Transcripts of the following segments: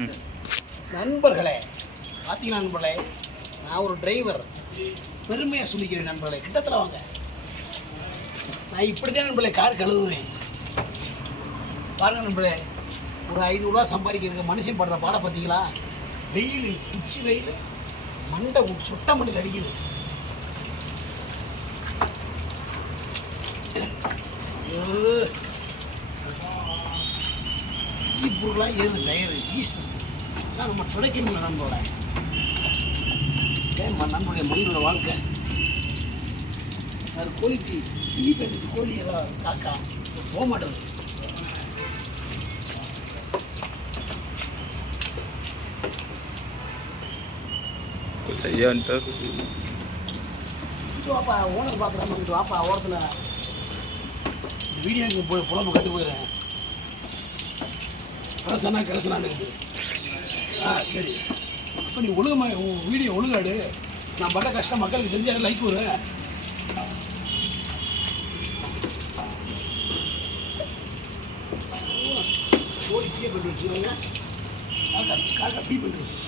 நண்பர்களே, பார்த்தீங்கன்னா நண்பர்களே, நான் ஒரு டிரைவர், பெருமையாக சொல்லிக்கிறேன் நண்பர்களே. கிட்டத்தில் வாங்க. நான் இப்படி தான் நண்பர்களே கார் கழுவுவேன். பாருங்கள் நண்பர்களே, ஒரு 500 சம்பாதிக்கிறதுக்கு மனுஷன் படுற பாடம் பார்த்தீங்களா? வெயில், உச்சி வெயில், மண்டை சுட்ட மண்ணில் அடிக்குது. பொருளாக ஏது டயரு ஈஸி தான் நம்ம துடைக்கணும்ல நண்பரோட. ஏன் நண்பருடைய மனிதனோட வாழ்க்கை அது கோழிக்கு டீ பெருது கோழி ஏதாவது காக்கா போக மாட்டேங்குது. வாப்பா ஓனர் பார்க்குற மாதிரி வாப்பா ஓரத்தில் வீடியோக்கு போய் புலம்பு கட்டு போயிடுறேன். கரசனான்னு இருக்குது. சரி, இப்போ நீ ஒழுங்கமாக உன் வீடியோ ஒழுங்காடு. நான் பட்ட கஷ்டம் மக்களுக்கு தெரிஞ்சாலும் லைக் வரும். கோழி டீ பண்ணி வச்சுக்கோங்க. காக்கா டீ பண்ணி வச்சு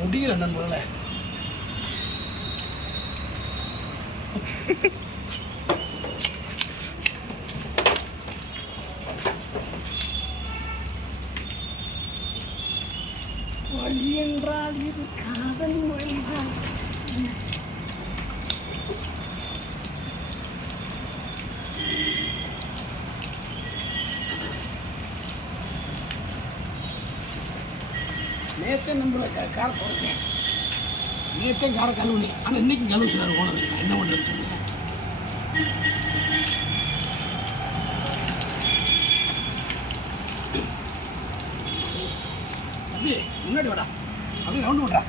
முடியல நண்பர்களே. வழி என்றால் இது காதல் வழிதான். நேற்றே நம்மளை காரை துடைச்சேன். நேற்றே காரை கழுவுனேன். ஆனால் இன்றைக்கும் கழுவு சொன்னார் ஓனர். நான் என்ன பண்ணுறேன்னு சொன்னேன். தம்பி முன்னாடி வாடா, அப்படியே ரவுண்டு விட்றா.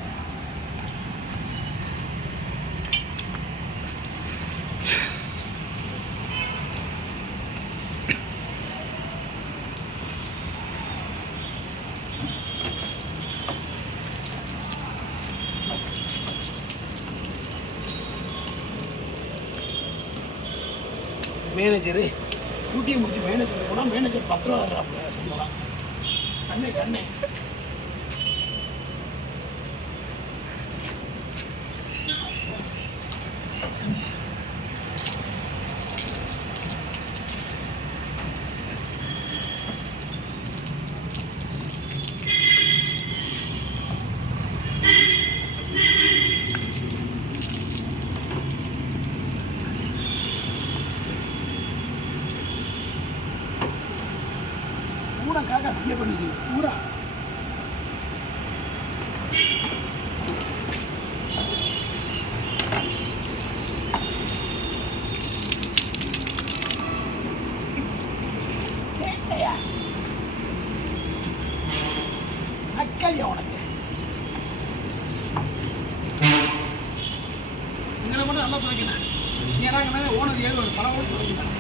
மேனேஜரு டியூட்டியை முடிச்சு மேனேஜர் போனால் மேனேஜர் 10 ரூபா தர்றாப்புல சொல்லலாம். கண்ணே பூரா காக்கா பிய பண்ணிச்சு பூரா. சேட்டையா அக்கலியா உனக்கு? இங்கே மட்டும் நல்லா துவைக்கணும். ஏன்னா ஓனர் ஏறுவார் பல ஓட்டு துவைக்கணும்.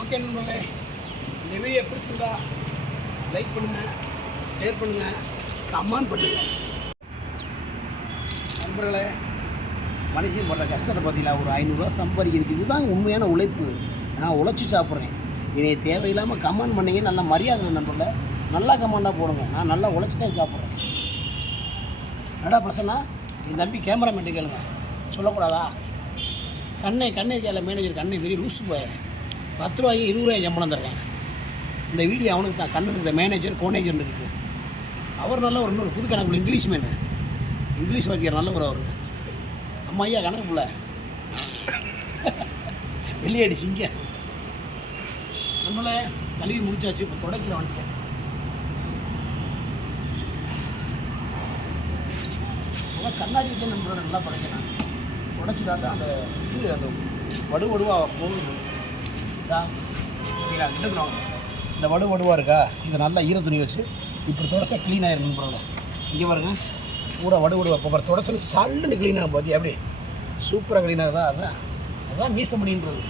ஓகே நண்பர்களே, இந்த வீடியோ பிடிச்சிருந்தா லைக் பண்ணுங்கள், ஷேர் பண்ணுங்கள், கமெண்ட் பண்ணுங்கள். நண்பர்களே, மனுஷன் படுற கஷ்டத்தை பார்த்தீங்களா? ஒரு 500 சம்பாதிக்கிறதுக்கு இதுதான் உண்மையான உழைப்பு. நான் உழைச்சி சாப்பிட்றேன். இனி தேவையில்லாமல் கமெண்ட் பண்ணிங்க. நல்ல மரியாதை நண்பர்களே, நல்லா கமெண்டாக போடுங்க. நான் நல்லா உழைச்சி தான் சாப்பிட்றேன். நடா பிரசன்னா, என் தம்பி கேமராமேன்ட்டு கேளுங்க. சொல்லக்கூடாதா? கண்ணே கேள மேனேஜர் கண்ணை பெரிய லூசு போய 10 ரூபாய்க்கு 20 ரூபாய் சம்பளம் தர்றேன். இந்த வீடியோ அவனுக்கு தான். கண்ணுக்கு இந்த மேனேஜர் கோனேஜர் இருக்குது. அவர் நல்ல ஒரு இன்னொரு புது கணக்குள்ள இங்கிலீஷ் மேனு, இங்கிலீஷ் வாத்தியார் நல்லவர் அவர். அம்மா ஐயா கணக்கு பிள்ளை வெளியடிச்சிங்க. நம்மளை கழுவி முடிச்சாச்சு. இப்போ துடைக்கிற வண்டியை கண்ணாடியே நம்மளோட நல்லா படைக்கணும். உடைச்சிட்டா தான் அந்த இது அந்த வடுவடுவாக போகுது. அப்படின்னா எடுக்கணும். இந்த வடுவடுவாக இருக்கா, இதை நல்லா ஈர துணி வச்சு இப்படி தொடச்சா க்ளீன் ஆயிரும் நண்பர்களே. இங்கே பாருங்க, பூரா வடுவடுவா இப்போ தொடச்சோன்னு சல்லுன்னு க்ளீன் ஆகும். பார்த்தியா அப்படி சூப்பராக க்ளீன் ஆகுதா? அதான் மீசமணின்றது.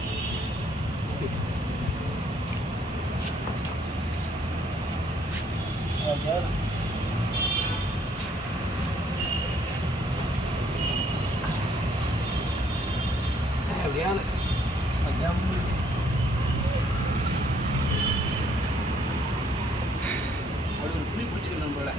அப்படியான அப்படி ஒரு புளி பிடிச்சிக்கணும் நம்மள.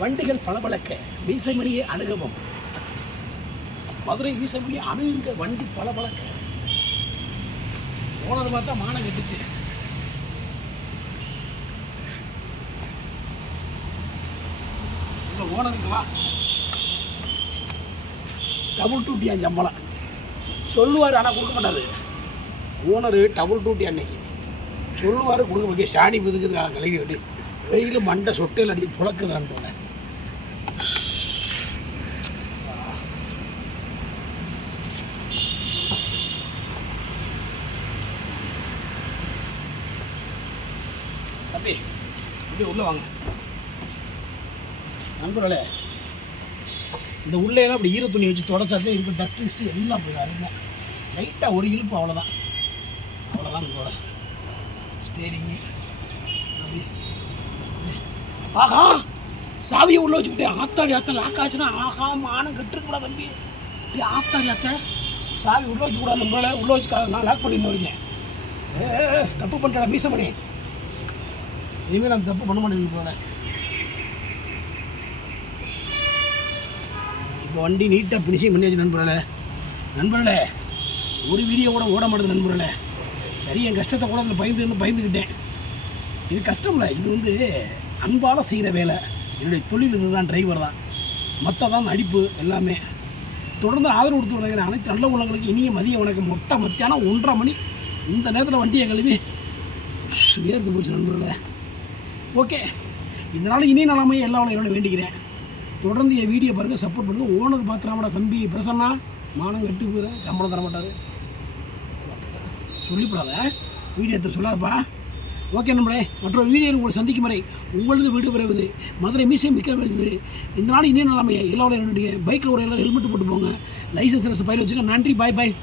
வண்டிகள் பளபளக்க மீசைமணியை அணுகவும். மதுரை மீசைமணியை அணுகுங்க, வண்டி பளபளக்க. ஓனர் பார்த்தா மானம் கட்டுச்சு. இந்த ஓனருங்களா டபுள் டூட்டியா சம்பளம் சொல்லுவார், ஆனால் கொடுக்க மாட்டார். ஓனரு டபுள் டூட்டி அன்னைக்கு சொல்லுவார், கொடுக்க முடியாது. சாணி புதுக்குது கழுவி விட்டு வெயில் மண்டை சொட்டையில் அடித்து புழக்குதான் போல. தம்பி இப்படி உள்ளே வாங்க நண்பர்களே. இந்த உள்ளே தான் அப்படி ஈர துணி வச்சு தொடச்சாதே இருக்குது. டஸ்ட் கிஸ்ட்டு எல்லாம் போய் அருங்க. லைட்டாக ஒரு இழுப்பு, அவ்வளோதான் நம்மளோட ஸ்டேரிங்கு. ஆஹா, சாவியை உள்ளே வச்சுக்கிட்டே ஆத்தாடி லாக் ஆச்சுன்னா ஆஹா மானம் கட்டுருக்கூடாது தம்பி. இப்படி ஆத்தாடி சாவி உள்ளே வச்சுக்கூடாது. நம்மளால உள்ளே வச்சு நான் லாக் பண்ணிட்டு வரீங்க. தப்பு பண்ணுறா மீசமணி. இனிமேல் நான் தப்பு பண்ண மாட்டேன் போல. இப்போ வண்டி நீட்டாக ஃபினிஷிங் பண்ணியாச்சு நண்பர்களே. ஒரு வீடியோ கூட ஓட மாட்டேது நண்பர்களே. சரி, என் கஷ்டத்தை கூட அதில் பயந்துக்கிட்டேன். இது கஷ்டம் இல்லை, இது வந்து அன்பால் செய்கிற வேலை. என்னுடைய தொழில் இது தான், டிரைவர் தான். மற்றதான் நடிப்பு எல்லாமே. தொடர்ந்து ஆதரவு கொடுத்து வர்றாங்க அனைத்து நல்ல உள்ளவங்களுக்கு இனிய மதிய வணக்கம். மத்தியானம் 1:30 மணி இந்த நேரத்தில் வண்டியை கழுவி வேர்த்து போச்சு நண்பர்களே. ஓகே, இதனால் இனி நலமையை எல்லா என்னோட வேண்டிக்கிறேன். தொடர்ந்து என் வீடியோ பாருங்கள், சப்போர்ட் பண்ணுங்கள். ஓனர் பார்த்துறாமடா தம்பி பிரசன்னா மானம் கட்டு போயிடும், சம்பளம் தர மாட்டார். சொல்லிவிடாத, வீடியோ எடுத்து சொல்லாதப்பா. ஓகே நம்மளே, மற்றொரு வீடியோவில் உங்களை சந்திக்கும் வரை உங்களது வீடு பெறுவது மதுரை மீசை மிக்க வீடு. இந்த நாள் இனிய நிலைமையை எல்லாரும் என்னுடைய பைக்கில் ஒரு எல்லாம் ஹெல்மெட் போட்டு போங்க. லைசன்ஸ் பையில் வச்சுக்க. நன்றி, பாய்.